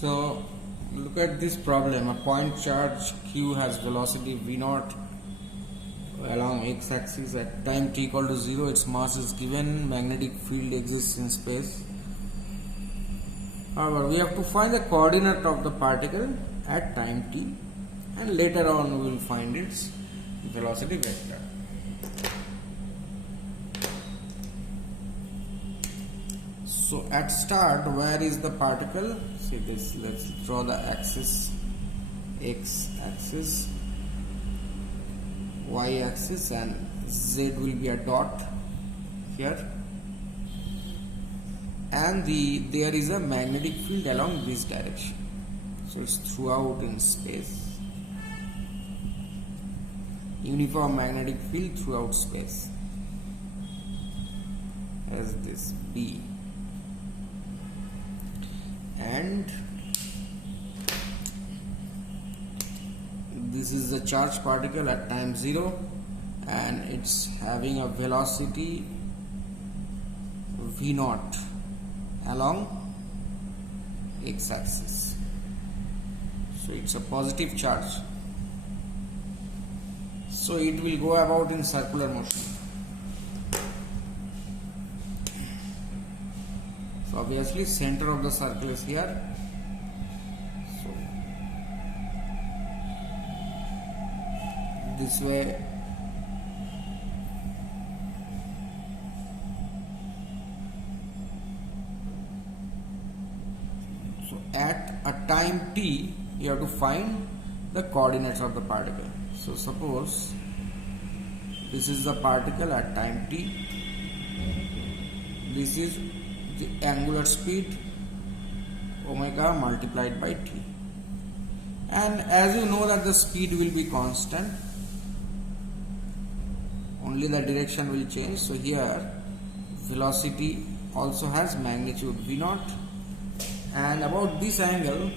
So look at this problem. A point charge q has velocity v0 along x-axis at time t equal to 0. Its mass is given. Magnetic field exists in space. However, we have to find the coordinate of the particle at time t, and later on we will find its velocity vector. So at start, where is the particle? See this, let's draw the axis, x axis, y axis, and z will be a dot here, and there is a magnetic field along this direction, so it's throughout in space, uniform magnetic field throughout space, as this B. And this is the charged particle at time 0, and it's having a velocity v0 along x-axis, so it's a positive charge, so it will go about in circular motion. So obviously center of the circle is here, so this way so at a time t you have to find the coordinates of the particle. So suppose this is the particle at time t, this is the angular speed omega multiplied by t, and as you know that the speed will be constant, only the direction will change. So here velocity also has magnitude v0, and about this angle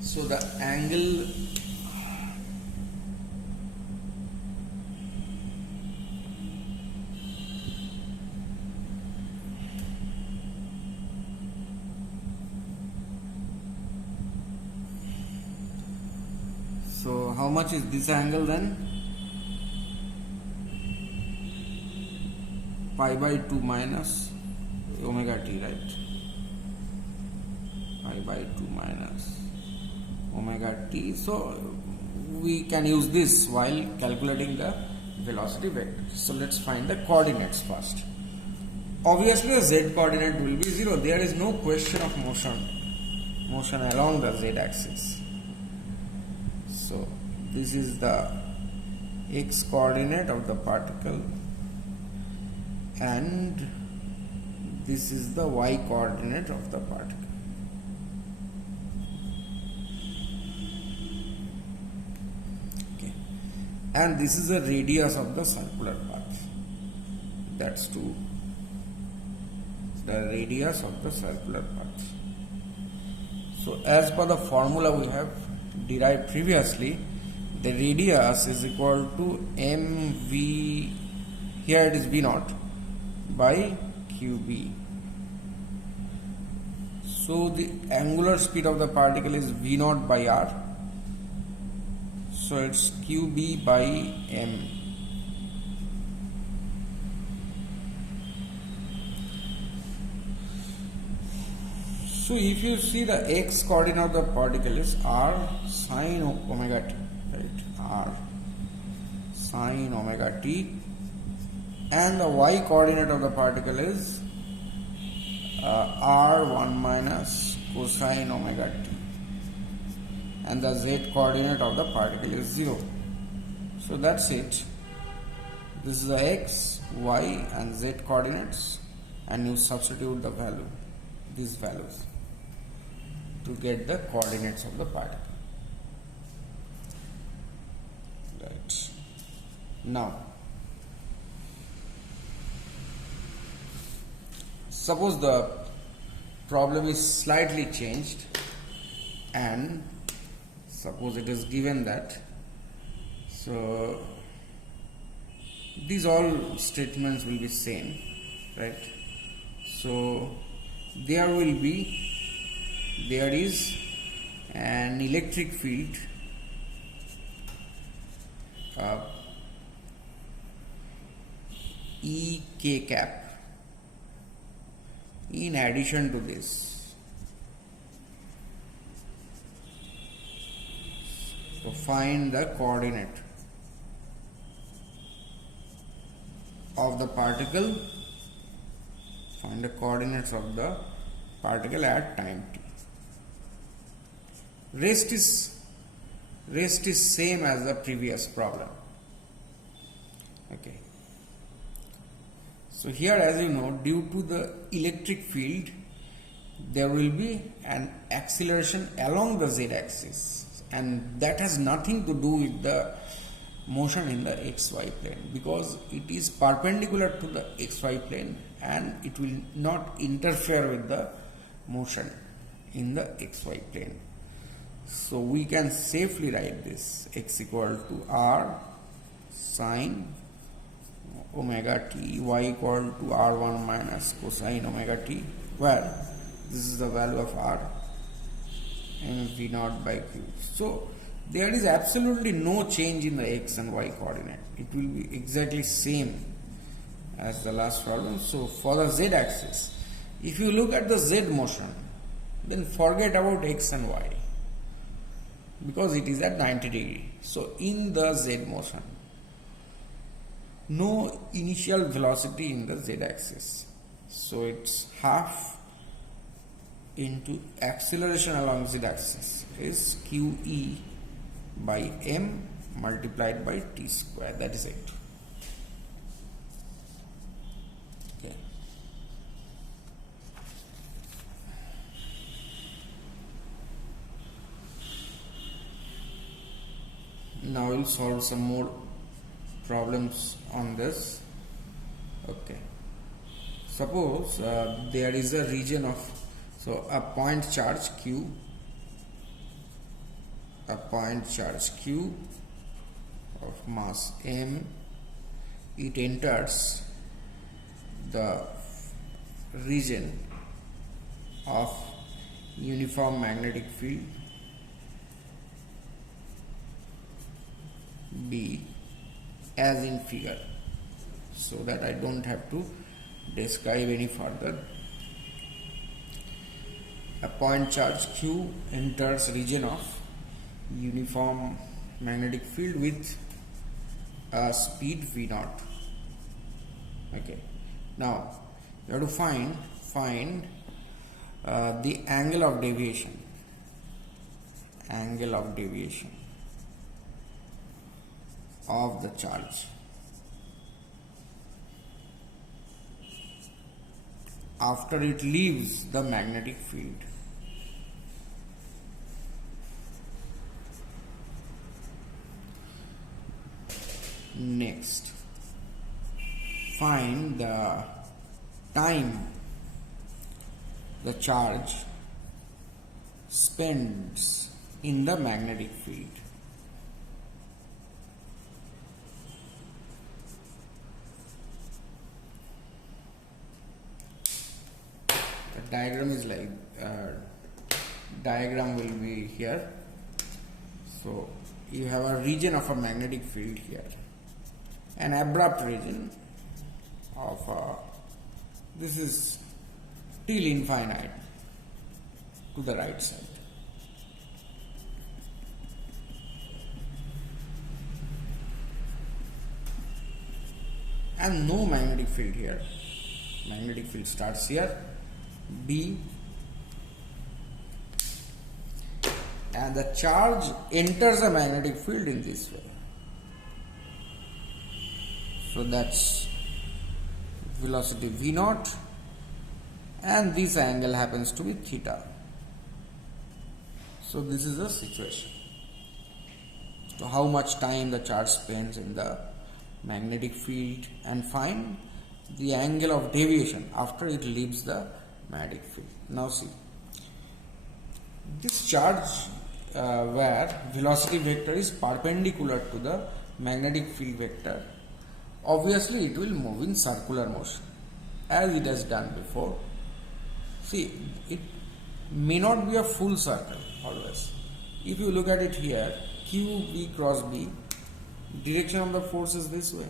so the angle so how much is this angle then? Pi by 2 minus omega t, right? Pi by 2 minus omega t. So we can use this while calculating the velocity vector. So let's find the coordinates first. Obviously the z coordinate will be 0. There is no question of motion along the z axis. So this is the x coordinate of the particle, and this is the y coordinate of the particle. Okay, and this is the radius of the circular path. That's 2. The radius of the circular path. So as per the formula we have derived previously, the radius is equal to mv, here it is v0, by qb. So the angular speed of the particle is v0 by r, so it's qb by m. So if you see the x coordinate of the particle is r sine omega t, right? R sine omega t, and the y coordinate of the particle is r1 minus cosine omega t, and the z coordinate of the particle is 0. So that's it. This is the x, y and z coordinates, and you substitute the value, these values, to get the coordinates of the particle. Right. Now suppose the problem is slightly changed, and suppose it is given that, so these all statements will be same. right? So there is an electric field ek cap in addition to this. So find the coordinate of the particle, find the coordinates of the particle at time t. Rest is same as the previous problem. Okay. So here, as you know, due to the electric field, there will be an acceleration along the z-axis, and that has nothing to do with the motion in the xy plane, because it is perpendicular to the xy plane and it will not interfere with the motion in the xy plane. So we can safely write this: x equal to r sine omega t, y equal to r1 minus cosine omega t, where this is the value of r and v naught by q. So there is absolutely no change in the x and y coordinate. It will be exactly same as the last problem. So for the z axis, if you look at the z motion, then forget about x and y, because it is at 90 degree. So in the z motion, no initial velocity in the z axis, so it's half into acceleration along z axis is qe by m multiplied by t square. That is it. Okay. Now we'll solve some more problems on this. Okay. Suppose there is a region of, so a point charge q, of mass m, it enters the region of uniform magnetic field B as in figure, so that I don't have to describe any further. A point charge q enters region of uniform magnetic field with a speed v naught. Okay. Now you have to find the angle of deviation. Of the charge after it leaves the magnetic field. Next, find the time the charge spends in the magnetic field. Diagram is like diagram will be here. So you have a region of a magnetic field here, an abrupt region of this is till infinite to the right side, and no magnetic field here. Magnetic field starts here, B, and the charge enters the magnetic field in this way. So that's velocity v naught, and this angle happens to be theta. So this is the situation. So how much time the charge spends in the magnetic field, and find the angle of deviation after it leaves the magnetic field. Now see, this charge where velocity vector is perpendicular to the magnetic field vector, obviously it will move in circular motion. as it has done before. See, it may not be a full circle always. If you look at it here, Q V cross B, direction of the force is this way,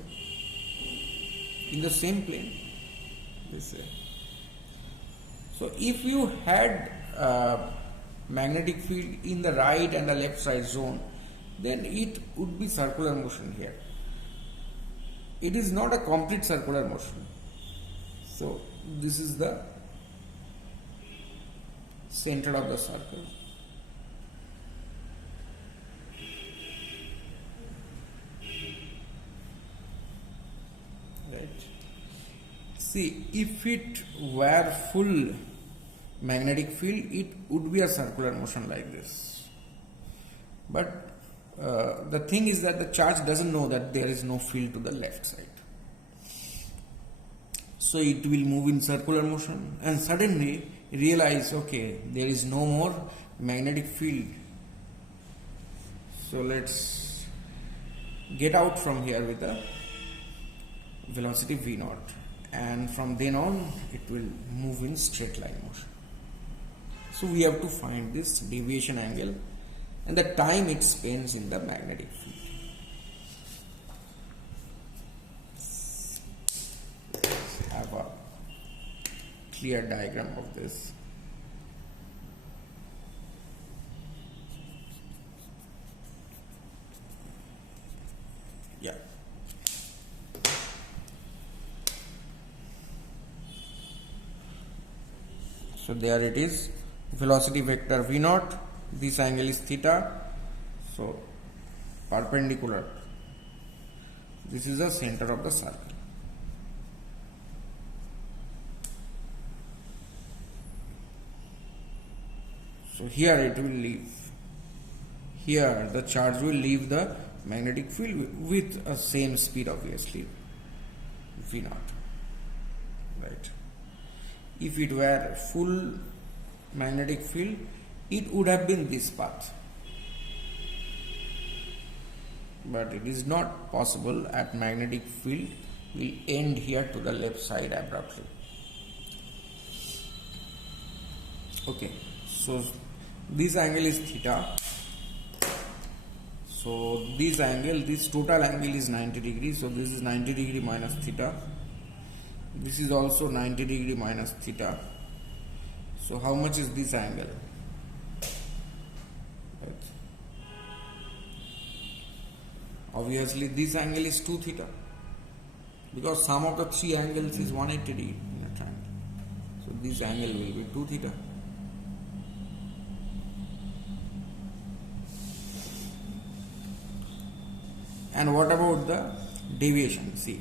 in the same plane, this way. So if you had magnetic field in the right and the left side zone, then it would be circular motion here. It is not a complete circular motion. So this is the center of the circle. Right. See, if it were full magnetic field, it would be a circular motion like this. But the thing is that the charge doesn't know that there is no field to the left side. So it will move in circular motion and suddenly realize, okay, there is no more magnetic field. So let's get out from here with a velocity v0, and from then on it will move in straight line motion. So we have to find this deviation angle and the time it spends in the magnetic field. Let's have a clear diagram of this. Yeah. So there it is, velocity vector v0, this angle is theta, so perpendicular, this is the center of the circle. So here it will leave, here the charge will leave the magnetic field with a same speed, obviously, v0, right. If it were full magnetic field, it would have been this path, but it is not possible. At magnetic field will end here to the left side abruptly. Okay, so this angle is theta. So this angle, this total angle is 90 degrees. So this is 90 degree minus theta. This is also 90 degree minus theta. So how much is this angle? Right. Obviously this angle is 2 theta, because sum of the three angles is 180 degree in a triangle. So this angle will be 2 theta. And what about the deviation? See,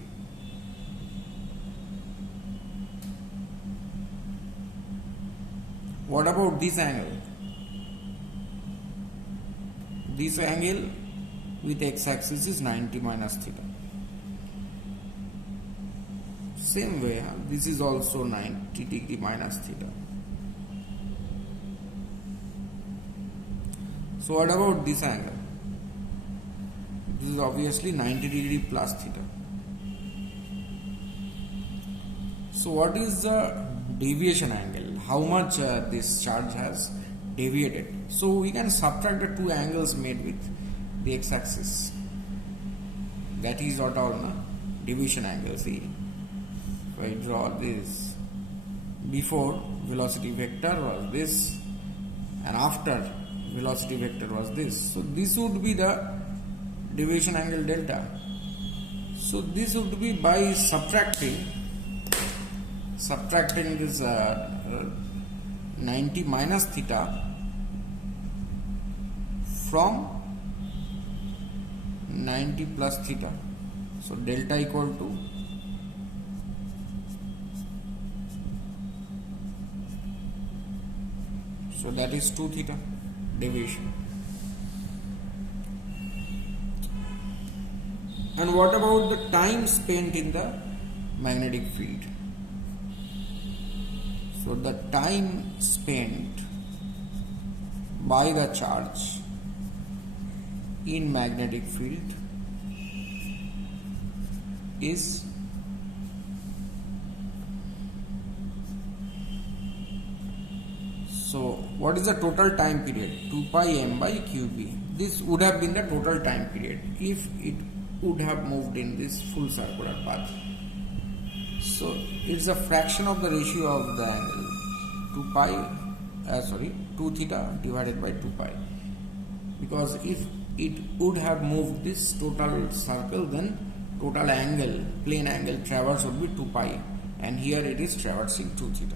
what about this angle? This angle with x-axis is 90 minus theta. Same way, this is also 90 degree minus theta. So what about this angle? This is obviously 90 degree plus theta. So what is the deviation angle? How much this charge has deviated? So we can subtract the two angles made with the x-axis. That is what our deviation angle. See, if I draw this, before velocity vector was this and after velocity vector was this. So this would be the deviation angle delta. So this would be by subtracting this 90 minus theta from 90 plus theta. So delta equal to so that is 2 theta deviation. And what about the time spent in the magnetic field? So the time spent by the charge in magnetic field So what is the total time period? 2 pi m by qb. This would have been the total time period if it would have moved in this full circular path. So it's a fraction of the ratio of the angle 2 theta divided by 2 pi, because if it would have moved this total circle, then total angle, plane angle traverse would be 2 pi, and here it is traversing 2 theta.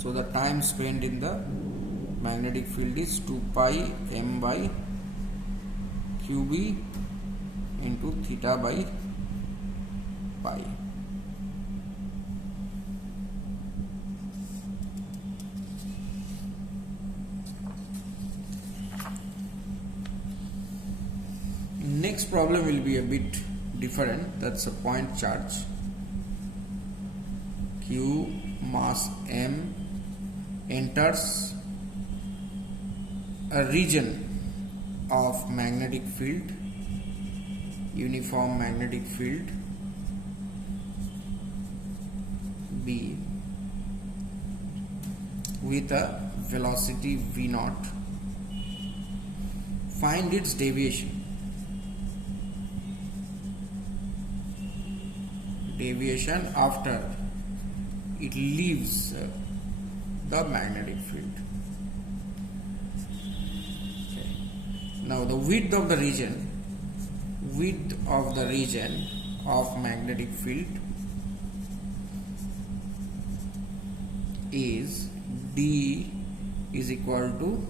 So the time spent in the magnetic field is 2 pi m by qb into theta by pi. Next problem will be a bit different. That's a point charge q mass m enters a region of magnetic field, uniform magnetic field B with a velocity v0. Find its deviation. Deviation after it leaves the magnetic field. Okay. Now the width of the region of magnetic field is D is equal to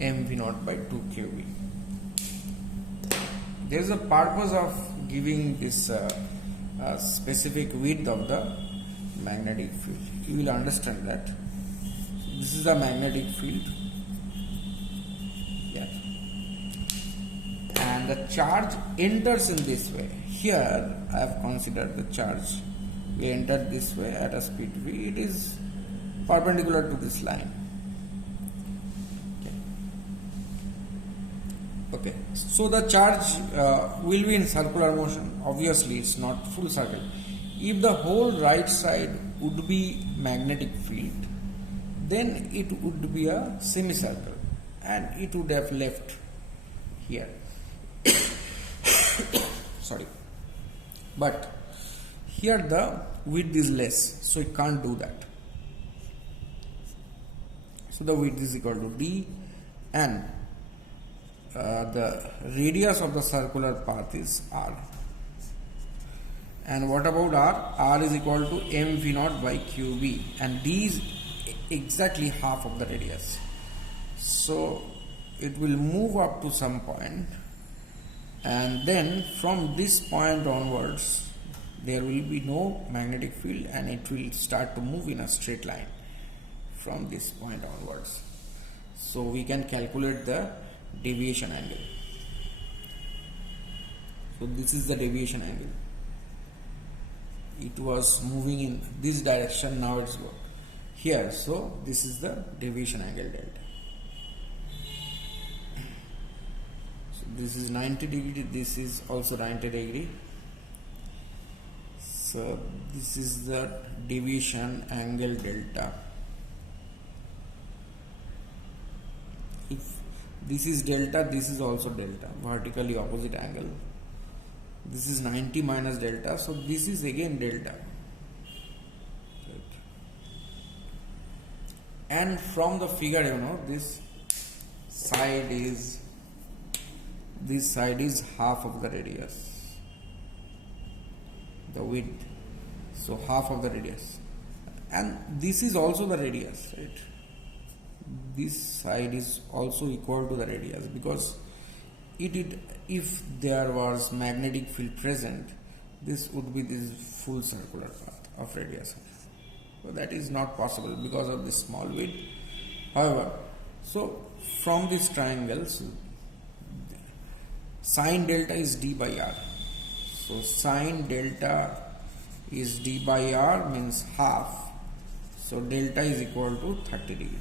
mv0 by 2 qb. There is a purpose of giving this specific width of the magnetic field. You will understand that. This is the magnetic field. Yeah. And the charge enters in this way. Here I have considered the charge will enter this way at a speed v. It is perpendicular to this line. Okay, so the charge will be in circular motion. Obviously, it's not full circle. If the whole right side would be magnetic field, then it would be a semicircle, and it would have left here. Sorry, but here the width is less, so it can't do that. So the width is equal to d, and the radius of the circular path is r. And what about r? R is equal to mv0 by qb, and d is exactly half of the radius. So it will move up to some point, and then from this point onwards there will be no magnetic field, and it will start to move in a straight line from this point onwards. So we can calculate the deviation angle. So this is the deviation angle. It was moving in this direction, now it's going here. So this is the deviation angle delta. So this is 90 degree, this is also 90 degree. So this is the deviation angle delta. If this is delta, this is also delta, vertically opposite angle. This is 90 minus delta, so this is again delta. Right. And from the figure, you know, this side is half of the radius, the width, so half of the radius, and this is also the radius, right? This side is also equal to the radius, because if there was magnetic field present, this would be this full circular path of radius. So that is not possible because of this small width. However, so from this triangle, so sine delta is d by r. So sine delta is d by r, means half. So delta is equal to 30 degree.